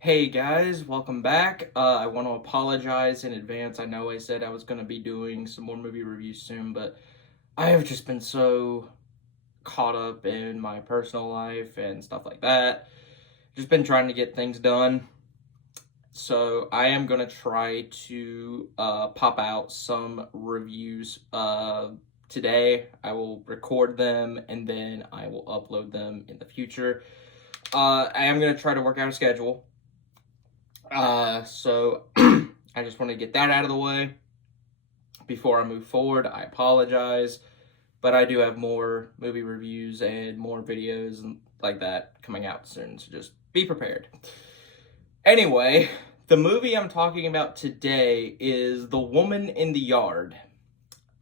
Hey guys, welcome back. I want to apologize in advance. I know I said I was going to be doing some more movie reviews soon, but I have just been so caught up in my personal life and stuff like that. Just been trying to get things done. So I am going to try to pop out some reviews today. I will record them and then I will upload them in the future. I am going to try to work out a schedule. So I just want to get that out of the way before I move forward. I apologize, but I do have more movie reviews and more videos and like that coming out soon, so just be prepared. Anyway, the movie I'm talking about today is The Woman in the Yard.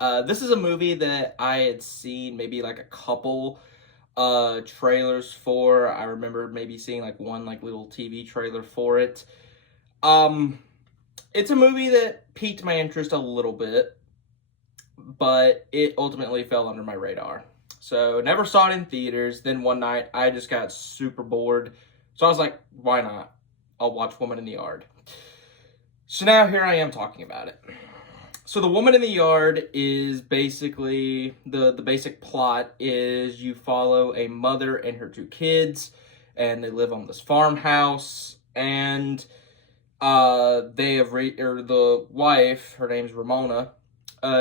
This is a movie that I had seen maybe like a couple trailers for. I remember maybe seeing like one like little TV trailer for it. Um, it's a movie that piqued my interest a little bit, but it ultimately fell under my radar. So never saw it in theaters. Then one night I just got super bored. So I was like, why not? I'll watch Woman in the Yard. So now here I am talking about it. So The Woman in the Yard is basically the basic plot is you follow a mother and her two kids, and they live on this farmhouse, and the wife, her name's Ramona.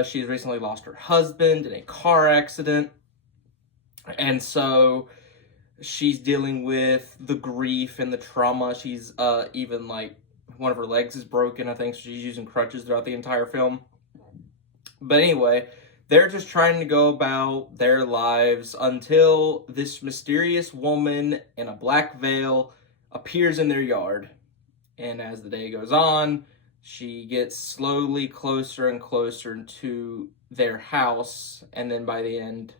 She's recently lost her husband in a car accident, and so she's dealing with the grief and the trauma. She's even like one of her legs is broken. I think so she's using crutches throughout the entire film. But anyway, they're just trying to go about their lives until this mysterious woman in a black veil appears in their yard. And as the day goes on, she gets slowly closer and closer to their house, and then by the end,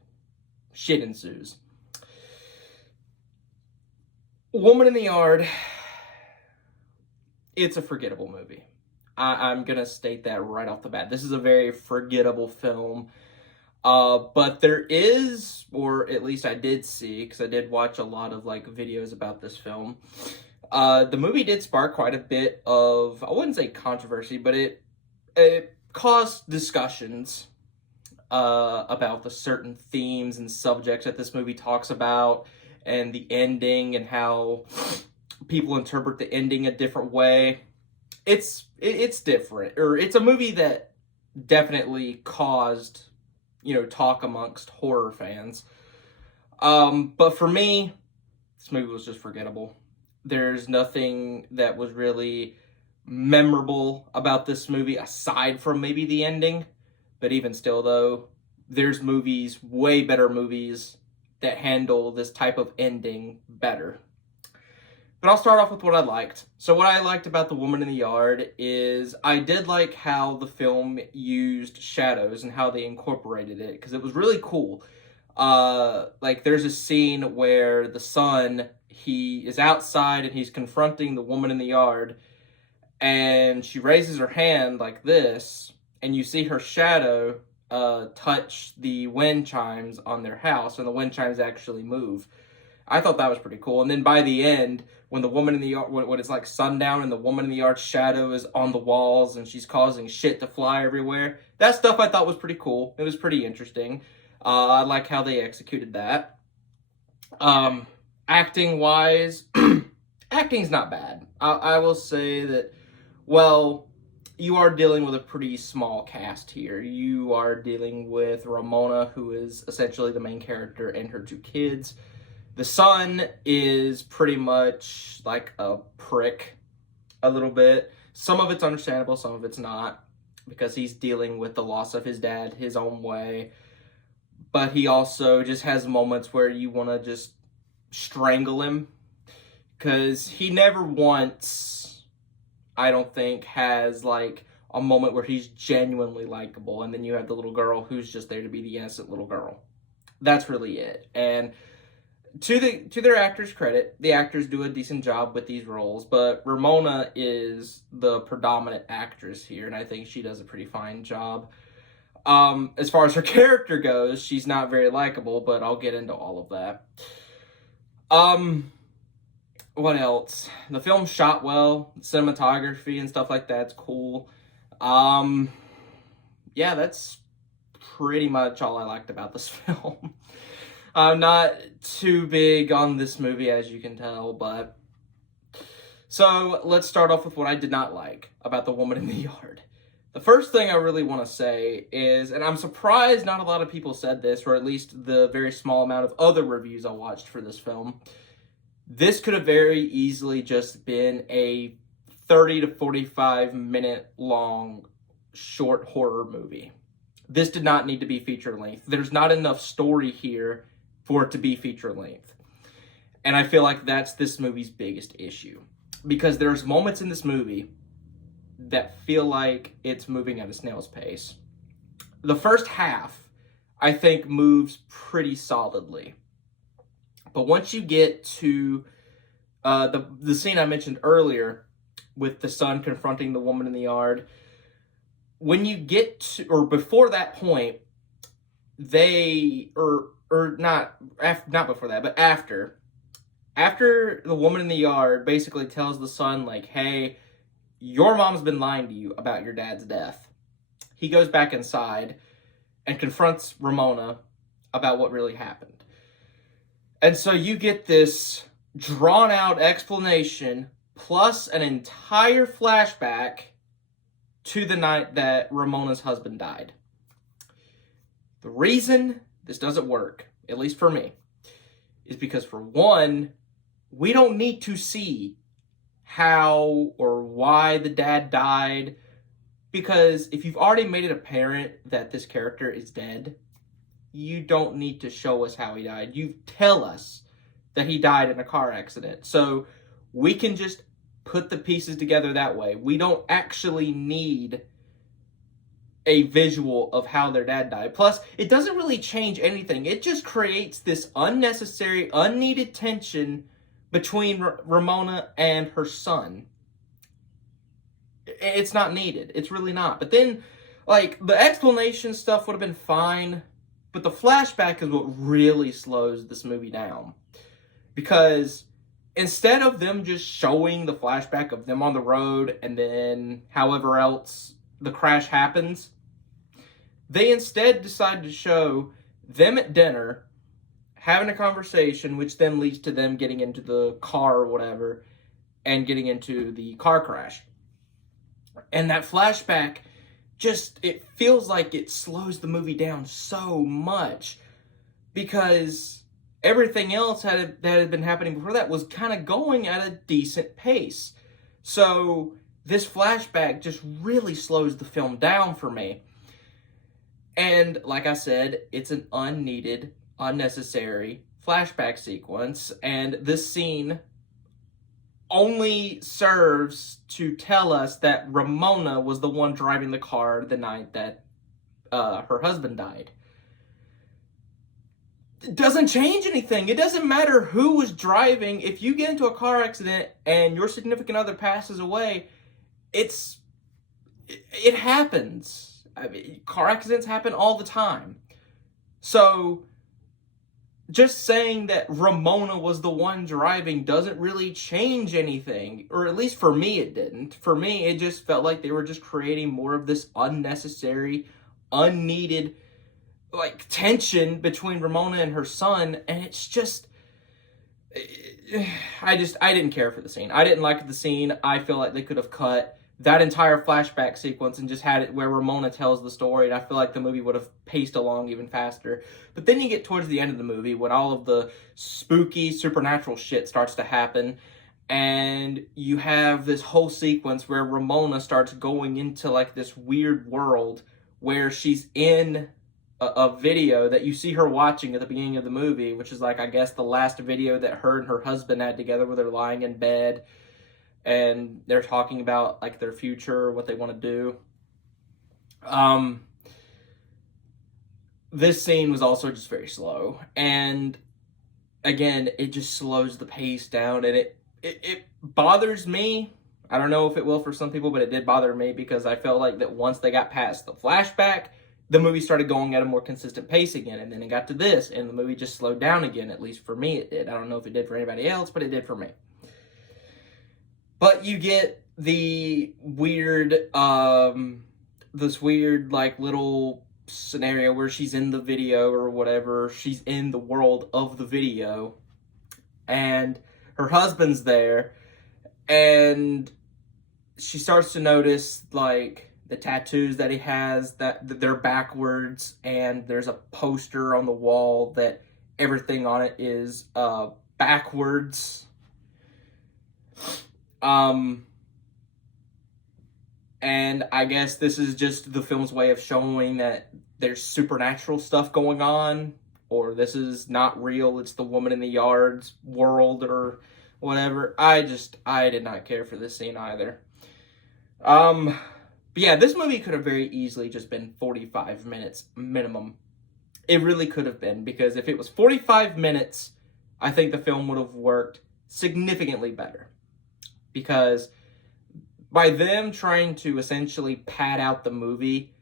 shit ensues. Woman in the Yard, it's a forgettable movie. I'm gonna state that right off the bat. This is a very forgettable film. But there is, or at least I did see, because I did watch a lot of like videos about this film. The movie did spark quite a bit of, I wouldn't say controversy, but it caused discussions about the certain themes and subjects that this movie talks about, and the ending, and how people interpret the ending a different way. It's different, or it's a movie that definitely caused talk amongst horror fans. But for me, this movie was just forgettable. There's nothing that was really memorable about this movie aside from maybe the ending. But even still, though, there's movies, way better movies, that handle this type of ending better. But I'll start off with what I liked. So what I liked about The Woman in the Yard is I did like how the film used shadows and how they incorporated it, because it was really cool. Like there's a scene where the son, he is outside and he's confronting the woman in the yard, and she raises her hand like this, and you see her shadow touch the wind chimes on their house, and the wind chimes actually move. I thought that was pretty cool. And then by the end, when the woman in the yard, when it's like sundown and the woman in the yard shadow is on the walls and she's causing shit to fly everywhere, that stuff I thought was pretty cool. It was pretty interesting. I like how they executed that. Acting wise, acting's not bad. I will say that, well, you are dealing with a pretty small cast here. You are dealing with Ramona, who is essentially the main character, and her two kids. The son is pretty much like a prick a little bit. Some of it's understandable, some of it's not, because he's dealing with the loss of his dad his own way. But he also just has moments where you want to just strangle him, because he never once, I don't think, has like a moment where he's genuinely likable, and then you have the little girl who's just there to be the innocent little girl. That's really it. And to their actors' credit, the actors do a decent job with these roles, but Ramona is the predominant actress here, and I think she does a pretty fine job. As far as her character goes, she's not very likable, but I'll get into all of that. Um, What else? The film shot well, cinematography and stuff like that's cool. Um, yeah, that's pretty much all I liked about this film. I'm not too big on this movie, as you can tell, but so let's start off with what I did not like about The Woman in the Yard. The first thing I really want to say is, and I'm surprised not a lot of people said this, or at least the very small amount of other reviews I watched for this film, this could have very easily just been a 30 to 45 minute long short horror movie. This did not need to be feature length. There's not enough story here for it to be feature length. And I feel like that's this movie's biggest issue. Because there's moments in this movie that feel like it's moving at a snail's pace. The first half, I think, moves pretty solidly. But once you get to the scene I mentioned earlier with the son confronting the woman in the yard, when you get to, or before that point, they, or not before that, but after the woman in the yard basically tells the son, like, hey, your mom's been lying to you about your dad's death. He goes back inside and confronts Ramona about what really happened. And so you get this drawn out explanation plus an entire flashback to the night that Ramona's husband died. The reason this doesn't work, at least for me, is because, for one, we don't need to see how or why the dad died, because if you've already made it apparent that this character is dead, you don't need to show us how he died. You tell us that he died in a car accident. So we can just put the pieces together that way. We don't actually need a visual of how their dad died. Plus, it doesn't really change anything. It just creates this unnecessary, unneeded tension between Ramona and her son. It's not needed. It's really not. But then, like, the explanation stuff would have been fine, but the flashback is what really slows this movie down. Because instead of them just showing the flashback of them on the road and then however else the crash happens, they instead decide to show them at dinner having a conversation, which then leads to them getting into the car or whatever and getting into the car crash. And that flashback just, it feels like it slows the movie down so much, because everything else that had been happening before that was kind of going at a decent pace. So this flashback just really slows the film down for me. And like I said, it's an unneeded, unnecessary flashback sequence, and this scene only serves to tell us that Ramona was the one driving the car the night that her husband died. It doesn't change anything. It doesn't matter who was driving. If you get into a car accident and your significant other passes away, it happens. I mean, car accidents happen all the time. So just saying that Ramona was the one driving doesn't really change anything, or at least for me it didn't. For me, it just felt like they were just creating more of this unnecessary, unneeded, like, tension between Ramona and her son, and it's just, I didn't care for the scene. I didn't like the scene. I feel like they could have cut that entire flashback sequence and just had it where Ramona tells the story, and I feel like the movie would have paced along even faster. But then you get towards the end of the movie when all of the spooky supernatural shit starts to happen, and you have this whole sequence where Ramona starts going into, like, this weird world where she's in a video that you see her watching at the beginning of the movie, which is, like, I guess the last video that her and her husband had together, where they're lying in bed and they're talking about, like, their future, what they want to do. This scene was also just very slow, and again, it just slows the pace down, and it bothers me. I don't know if it will for some people, but it did bother me, because I felt like that once they got past the flashback, the movie started going at a more consistent pace again, and then it got to this, and the movie just slowed down again. At least for me it did. I don't know if it did for anybody else, but it did for me. But you get the weird, this weird, like, little scenario where she's in the video or whatever. She's in the world of the video, and her husband's there, and she starts to notice, like, the tattoos that he has, that they're backwards, and there's a poster on the wall that everything on it is backwards. And I guess this is just the film's way of showing that there's supernatural stuff going on, or this is not real, it's the woman in the yard's world, or whatever. I did not care for this scene either. But yeah, this movie could have very easily just been 45 minutes minimum. It really could have been, because if it was 45 minutes, I think the film would have worked significantly better. Because by them trying to essentially pad out the movie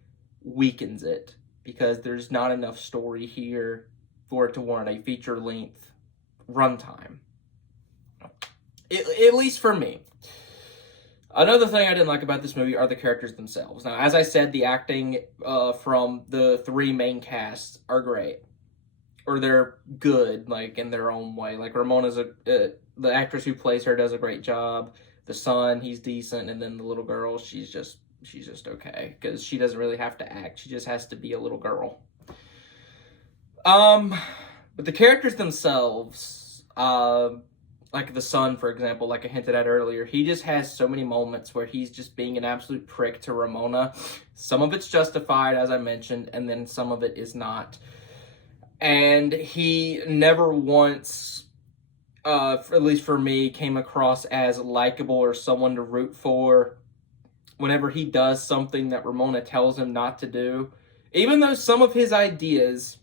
weakens it, because there's not enough story here for it to warrant a feature-length runtime. At least for me. Another thing I didn't like about this movie are the characters themselves. Now, as I said, the acting from the three main casts are great. Or they're good, like, in their own way. Like, Ramona's the actress who plays her does a great job. The son, he's decent, and then the little girl, she's just okay, because she doesn't really have to act. She just has to be a little girl. But the characters themselves, like the son, for example, like I hinted at earlier, he just has so many moments where he's just being an absolute prick to Ramona. Some of it's justified, as I mentioned, and then some of it is not. And he never once, at least for me, came across as likable or someone to root for whenever he does something that Ramona tells him not to do. Even though some of his ideas,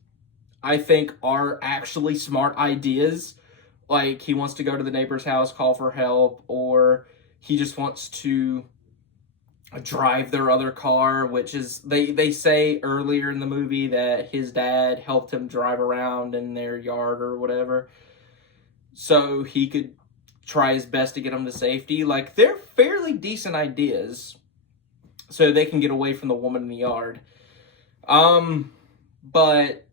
I think, are actually smart ideas. Like, he wants to go to the neighbor's house, call for help, or he just wants to drive their other car, which is, they say earlier in the movie that his dad helped him drive around in their yard or whatever, so he could try his best to get them to safety. Like, they're fairly decent ideas, so they can get away from the woman in the yard. But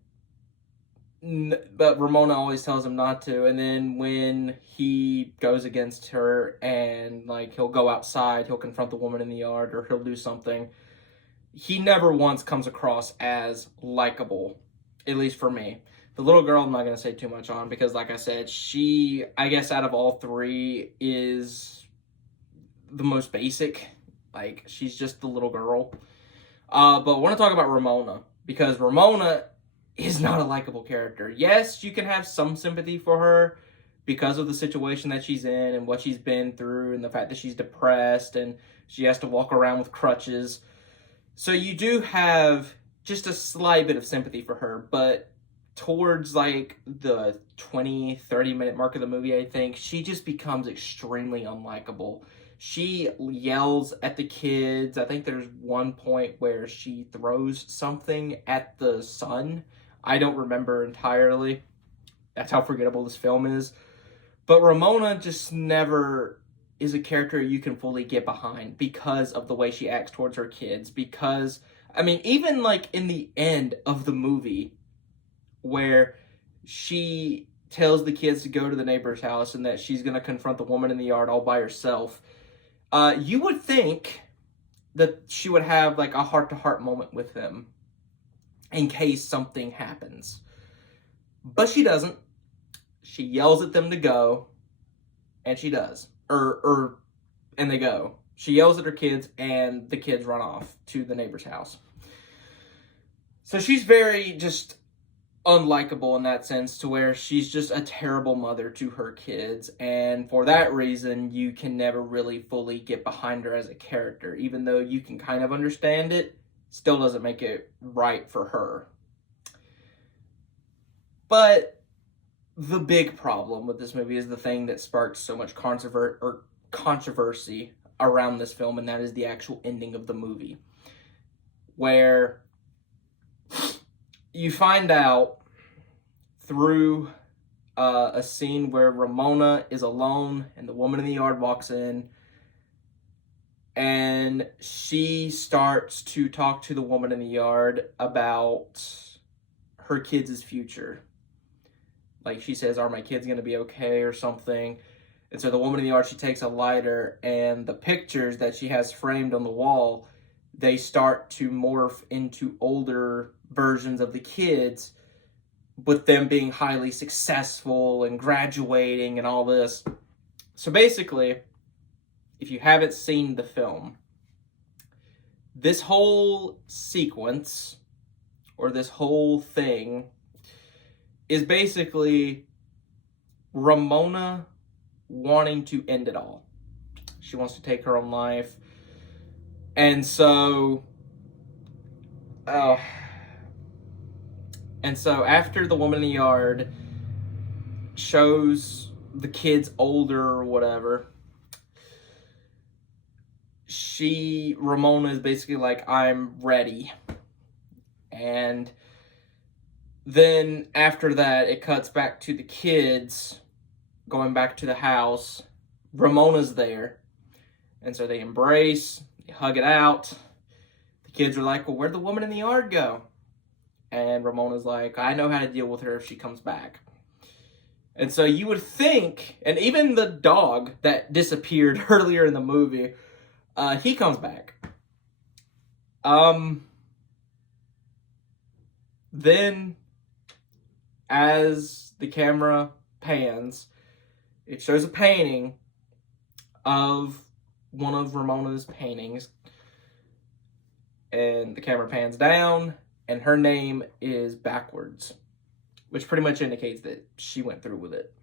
Ramona always tells him not to, and then when he goes against her and, like, he'll go outside, he'll confront the woman in the yard, or he'll do something, he never once comes across as likable, at least for me. The little girl, I'm not going to say too much on, because like I said, she, I guess out of all three, is the most basic. Like, she's just the little girl. But I want to talk about Ramona, because Ramona is not a likable character. Yes, you can have some sympathy for her because of the situation that she's in and what she's been through and the fact that she's depressed and she has to walk around with crutches. So you do have just a slight bit of sympathy for her, but towards, like, the 20-30 minute mark of the movie, I think, she just becomes extremely unlikable. She yells at the kids. I think there's one point where she throws something at the son. I don't remember entirely. That's how forgettable this film is. But Ramona just never is a character you can fully get behind because of the way she acts towards her kids. Because, I mean, even, like, in the end of the movie, where she tells the kids to go to the neighbor's house and that she's going to confront the woman in the yard all by herself, you would think that she would have, like, a heart-to-heart moment with them in case something happens. But she doesn't. She yells at them to go, and she does. And they go. She yells at her kids, and the kids run off to the neighbor's house. So she's very just unlikable in that sense, to where she's just a terrible mother to her kids, and for that reason, you can never really fully get behind her as a character. Even though you can kind of understand it, still doesn't make it right for her. But the big problem with this movie is the thing that sparked so much controversy around this film, and that is the actual ending of the movie, where you find out through a scene where Ramona is alone and the woman in the yard walks in, and she starts to talk to the woman in the yard about her kids' future. Like, she says, "Are my kids going to be okay?" or something. And so the woman in the yard, she takes a lighter, and the pictures that she has framed on the wall, they start to morph into older versions of the kids, with them being highly successful and graduating and all this. So basically, if you haven't seen the film, this whole sequence, or this whole thing, is basically Ramona wanting to end it all. She wants to take her own life. And so, after the woman in the yard shows the kids older or whatever, Ramona is basically like, "I'm ready." And then after that, it cuts back to the kids going back to the house. Ramona's there. And so they embrace, they hug it out. The kids are like, "Well, where'd the woman in the yard go?" And Ramona's like, "I know how to deal with her if she comes back." And so you would think, and even the dog that disappeared earlier in the movie, he comes back. Then, as the camera pans, it shows a painting of one of Ramona's paintings. And the camera pans down, and her name is backwards, which pretty much indicates that she went through with it.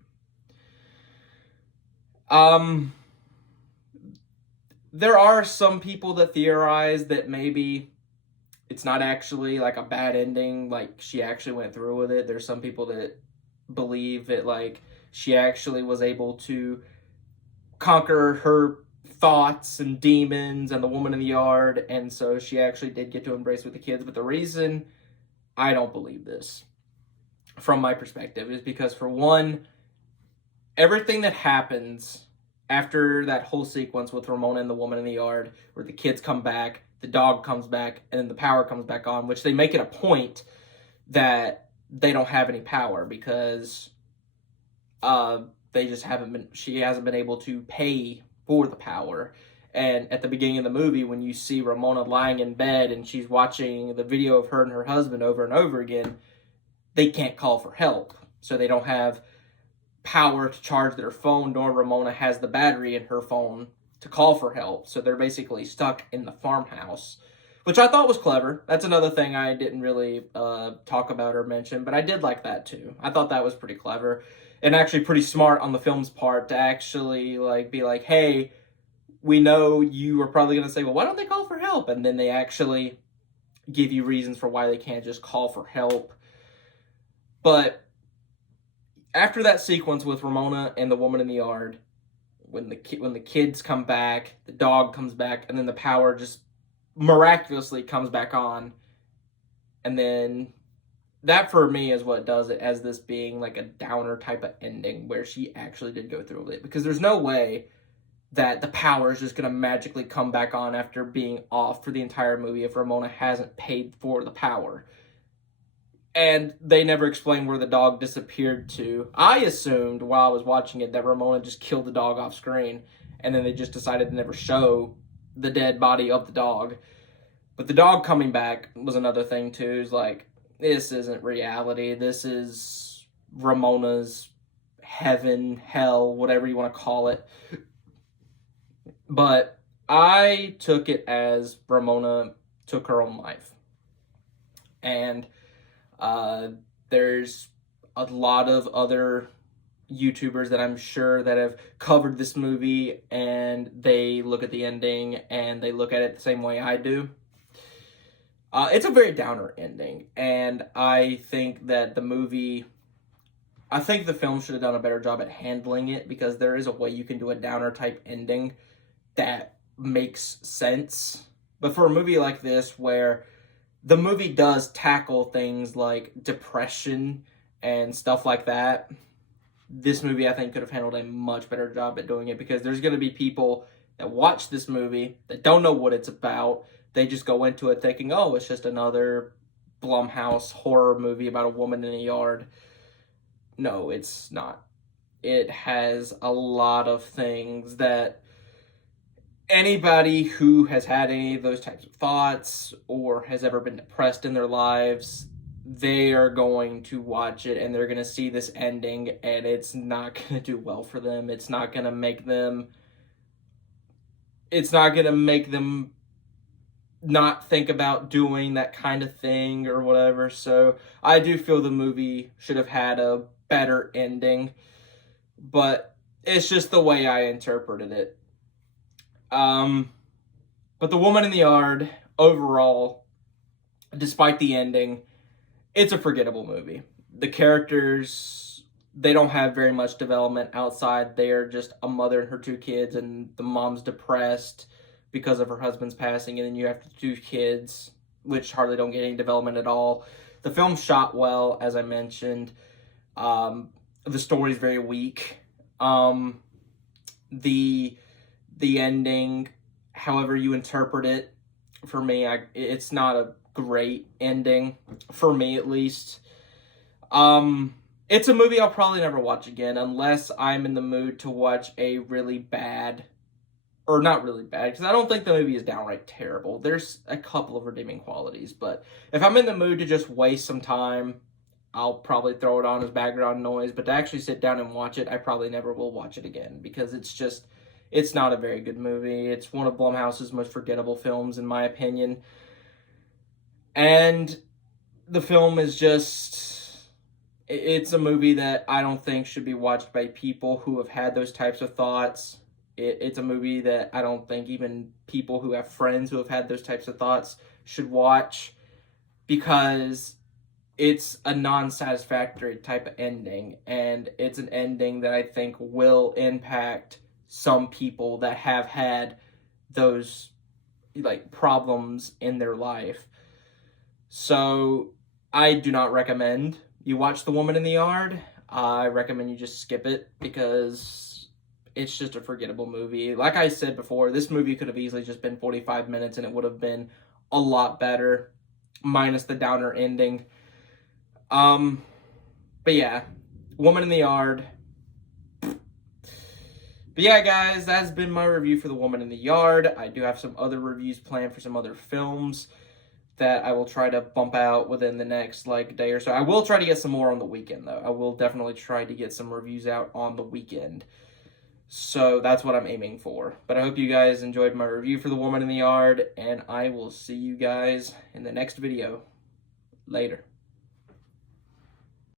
There are some people that theorize that maybe it's not actually like a bad ending, like she actually went through with it. There's some people that believe that like she actually was able to conquer her thoughts and demons and the woman in the yard, and so she actually did get to embrace with the kids. But the reason I don't believe this, from my perspective, is because, for one, everything that happens after that whole sequence with Ramona and the woman in the yard, where the kids come back, the dog comes back, and then the power comes back on, which they make it a point that they don't have any power because she hasn't been able to pay for the power. And at the beginning of the movie, when you see Ramona lying in bed and she's watching the video of her and her husband over and over again, they can't call for help. So they don't have power to charge their phone, nor Ramona has the battery in her phone to call for help. So they're basically stuck in the farmhouse, which I thought was clever. That's another thing I didn't really talk about or mention, but I did like that too. I thought that was pretty clever and actually pretty smart on the film's part to actually like be like, "Hey, we know you are probably going to say, well, why don't they call for help?" And then they actually give you reasons for why they can't just call for help. But after that sequence with Ramona and the woman in the yard, when the kids come back, the dog comes back, and then the power just miraculously comes back on, and then that for me is what does it as this being like a downer type of ending where she actually did go through with it, because there's no way that the power is just going to magically come back on after being off for the entire movie if Ramona hasn't paid for the power. And they never explain where the dog disappeared to. I assumed while I was watching it that Ramona just killed the dog off screen, and then they just decided to never show the dead body of the dog. But the dog coming back was another thing too. It's like, this isn't reality. This is Ramona's heaven, hell, whatever you want to call it. But I took it as Ramona took her own life. And there's a lot of other YouTubers that I'm sure that have covered this movie, and they look at the ending and they look at it the same way I do. It's a very downer ending, and I think that the film should have done a better job at handling it, because there is a way you can do a downer type ending that makes sense. But for a movie like this, where the movie does tackle things like depression and stuff like that, this movie I think could have handled a much better job at doing it, because there's going to be people that watch this movie that don't know what it's about. They just go into it thinking, oh, it's just another Blumhouse horror movie about a woman in a yard. No, it's not. It has a lot of things that anybody who has had any of those types of thoughts or has ever been depressed in their lives, they are going to watch it and they're going to see this ending, and it's not going to do well for them. It's not going to make them not think about doing that kind of thing or whatever. So I do feel the movie should have had a better ending, but it's just the way I interpreted it. But The Woman in the Yard, overall, despite the ending, it's a forgettable movie. The characters, they don't have very much development outside. They're just a mother and her two kids, and the mom's depressed because of her husband's passing, and then you have the two kids, which hardly don't get any development at all. The film's shot well, as I mentioned. The story's very weak. The ending, however you interpret it, for me, it's not a great ending, for me at least. It's a movie I'll probably never watch again unless I'm in the mood to watch a really bad, or not really bad, because I don't think the movie is downright terrible. There's a couple of redeeming qualities, but if I'm in the mood to just waste some time, I'll probably throw it on as background noise. But to actually sit down and watch it, I probably never will watch it again, because it's not a very good movie. It's one of Blumhouse's most forgettable films, in my opinion. And the film is it's a movie that I don't think should be watched by people who have had those types of thoughts. It's a movie that I don't think even people who have friends who have had those types of thoughts should watch, because it's a non-satisfactory type of ending, and it's an ending that I think will impact some people that have had those problems in their life. So I do not recommend you watch The Woman in the Yard. I recommend you just skip it, because it's just a forgettable movie. Like I said before, this movie could have easily just been 45 minutes and it would have been a lot better, minus the downer ending. But yeah, Woman in the Yard. But yeah, guys, that's been my review for The Woman in the Yard. I do have some other reviews planned for some other films that I will try to bump out within the next day or so. I will try to get some more on the weekend, though. I will definitely try to get some reviews out on the weekend. So that's what I'm aiming for. But I hope you guys enjoyed my review for The Woman in the Yard, and I will see you guys in the next video. Later.